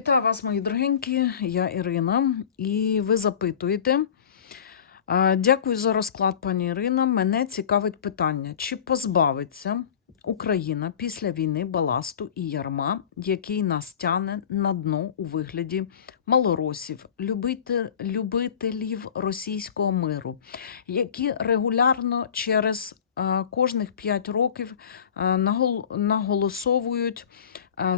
Вітаю вас, мої дорогенькі, я Ірина, і ви запитуєте. Дякую за розклад, пані Ірина. Мене цікавить питання: чи позбавиться Україна після війни баласту і ярма, який нас тяне на дно у вигляді малоросів, любителів російського миру, які регулярно через кожних 5 років нагол- наголосовують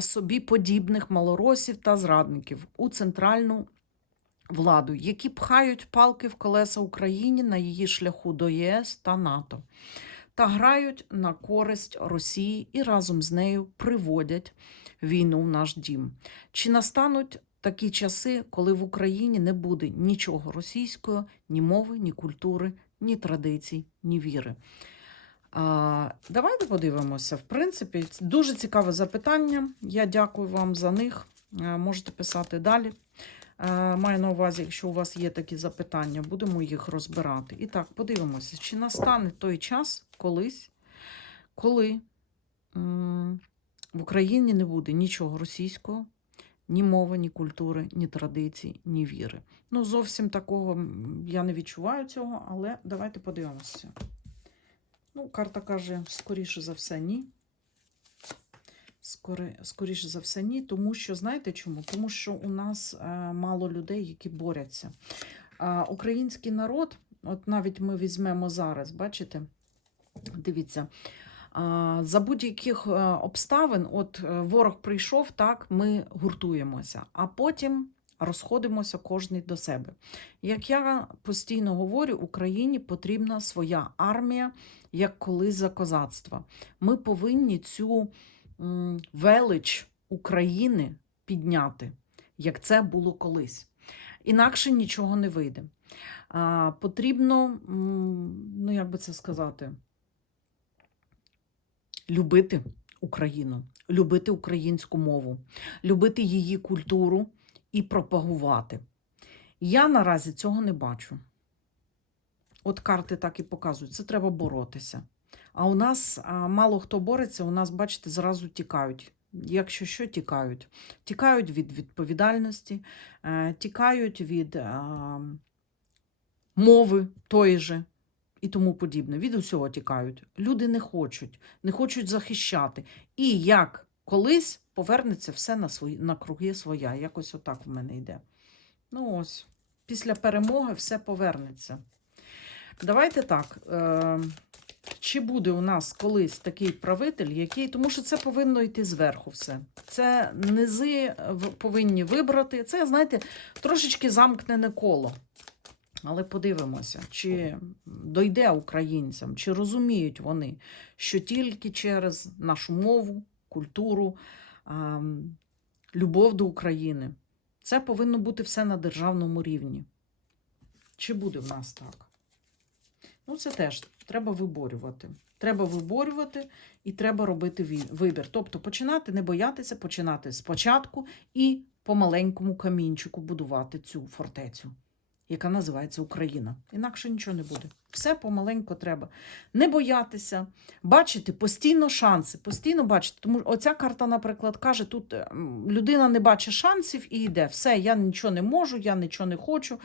собі подібних малоросів та зрадників у центральну владу, які пхають палки в колеса Україні на її шляху до ЄС та НАТО та грають на користь Росії і разом з нею приводять війну в наш дім. Чи настануть такі часи, коли в Україні не буде нічого російського, ні мови, ні культури, ні традицій, ні віри? А, давайте подивимося. В принципі, дуже цікаве запитання. Я дякую вам за них. Е, Можете писати далі. Е, Маю на увазі, якщо у вас є такі запитання, будемо їх розбирати. І так, подивимося, чи настане той час колись, коли в Україні не буде нічого російського, ні мови, ні культури, ні традицій, ні віри. Ну, зовсім такого я не відчуваю цього, але давайте подивимося. Ну, карта каже, скоріше за все, ні. Скорі, скоріше за все, ні. Тому що, знаєте чому? Тому що у нас е, мало людей, які борються. А, український народ, от навіть ми візьмемо зараз, бачите? Дивіться, за будь-яких е, обставин, от е, ворог прийшов, так, ми гуртуємося, а потім розходимося кожний до себе. Як я постійно говорю, Україні потрібна своя армія, як колись за козацтва. Ми повинні цю велич України підняти, як це було колись. Інакше нічого не вийде. А, потрібно, ну як би це сказати, любити Україну, любити українську мову, любити її культуру і пропагувати. Я наразі цього не бачу. От карти так і показують, це треба боротися. А у нас а, мало хто бореться, у нас, бачите, зразу тікають. Якщо що, тікають. Тікають від відповідальності, е, тікають від е, мови тої же і тому подібне. Від усього тікають. Люди не хочуть, не хочуть захищати. І як колись повернеться все на, свої, на круги своя. Якось отак в мене йде. Ну ось, після перемоги все повернеться. Давайте так. Е, чи буде у нас колись такий правитель, який. Тому що це повинно йти зверху все. Це низи повинні вибрати. Це, знаєте, трошечки замкнене коло. Але подивимося, чи дойде українцям, чи розуміють вони, що тільки через нашу мову, культуру, любов до України. Це повинно бути все на державному рівні. Чи буде в нас так? Ну, це теж треба виборювати. Треба виборювати і треба робити вибір. Тобто починати, не боятися, починати спочатку і по маленькому камінчику будувати цю фортецю, яка називається Україна. Інакше нічого не буде. Все помаленько треба. Не боятися, бачити постійно шанси, постійно бачити. Тому оця карта, наприклад, каже: тут ем, людина не бачить шансів і йде. Все, я нічого не можу, я нічого не хочу.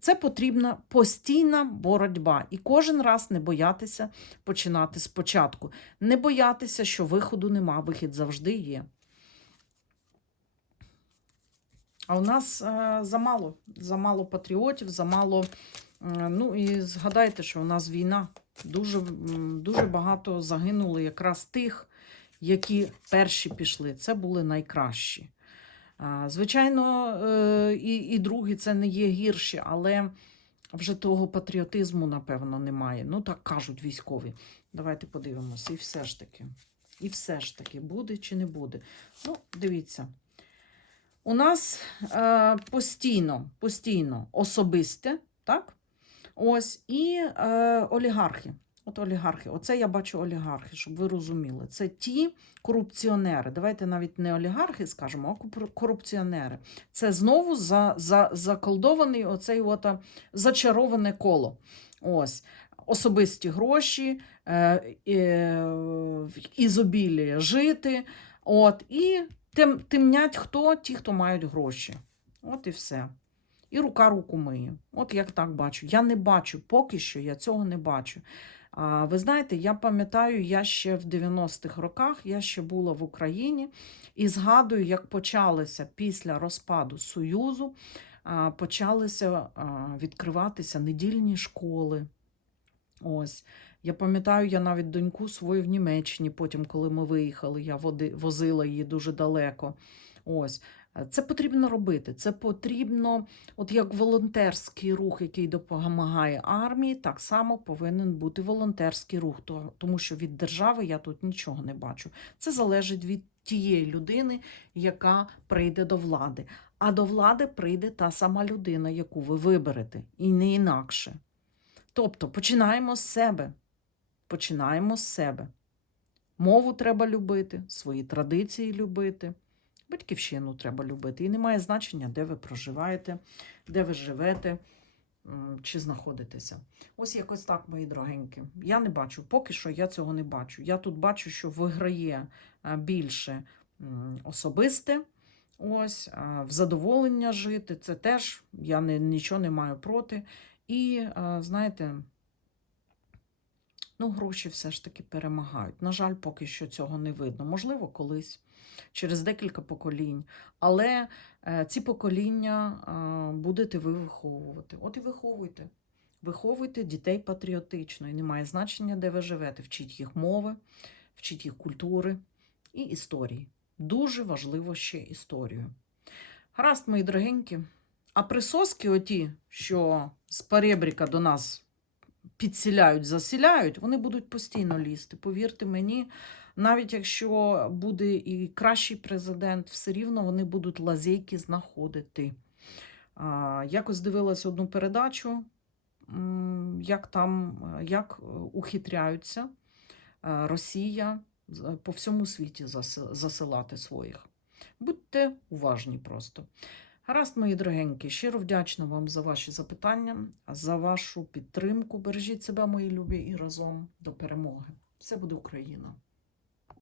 Це потрібна постійна боротьба. І кожен раз не боятися починати спочатку. Не боятися, що виходу нема, вихід завжди є. А у нас е, замало, замало патріотів, замало. е, ну і згадайте, що у нас війна. Дуже, дуже багато загинуло якраз тих, які перші пішли. Це були найкращі. А, Звичайно, е, і, і другі це не є гірші, але вже того патріотизму, напевно, немає. Ну, так кажуть військові. Давайте подивимося. І все ж таки. І все ж таки, буде чи не буде. Ну, дивіться. У нас е, постійно, постійно особисте, так? Ось, і е, олігархи. От олігархи, оце я бачу олігархи, щоб ви розуміли. Це ті корупціонери. Давайте навіть не олігархи скажемо, а корупціонери. Це знову за, за, заколдований оцей от, зачароване коло. Ось. Особисті гроші, е, е, в жити. От, і Тем, темнять хто? Ті, хто мають гроші. От і все. І рука руку миє. От як так бачу. Я не бачу, поки що я цього не бачу. А, ви знаєте, я пам'ятаю, я ще в 90-х роках я ще була в Україні і згадую, як почалися після розпаду Союзу, а, почалися а, відкриватися недільні школи. Ось. Я пам'ятаю, я навіть доньку свою в Німеччині, потім, коли ми виїхали, я води, возила її дуже далеко. Ось. Це потрібно робити. Це потрібно, от як волонтерський рух, який допомагає армії, так само повинен бути волонтерський рух, тому що від держави я тут нічого не бачу. Це залежить від тієї людини, яка прийде до влади. А до влади прийде та сама людина, яку ви виберете, і не інакше. Тобто починаємо з себе. Починаємо з себе. Мову треба любити, свої традиції любити, батьківщину треба любити. І немає значення, де ви проживаєте, де ви живете чи знаходитеся. Ось якось так, мої дорогенькі. Я не бачу, поки що я цього не бачу. Я тут бачу, що виграє більше особисте. Ось, в задоволення жити. Це теж я не, нічого не маю проти. І, е, знаєте, ну, гроші все ж таки перемагають. На жаль, поки що цього не видно. Можливо, колись, через декілька поколінь. Але е, ці покоління е, будете ви виховувати. От і виховуйте. Виховуйте дітей патріотично. І немає значення, де ви живете. Вчіть їх мови, вчіть їх культури і історії. Дуже важливо ще історію. Гаразд, мої дорогенькі. А присоски, оті, що з перебріка до нас підсіляють, засіляють, вони будуть постійно лізти. Повірте мені, навіть якщо буде і кращий президент, все рівно вони будуть лазейки знаходити. Якось дивилась одну передачу, як там е, як е, ухитряються е, Росія по всьому світі засилати своїх. Будьте уважні просто. Гаразд, мої дорогенькі, щиро вдячна вам за ваші запитання, за вашу підтримку. Бережіть себе, мої любі, і разом до перемоги. Все буде Україна!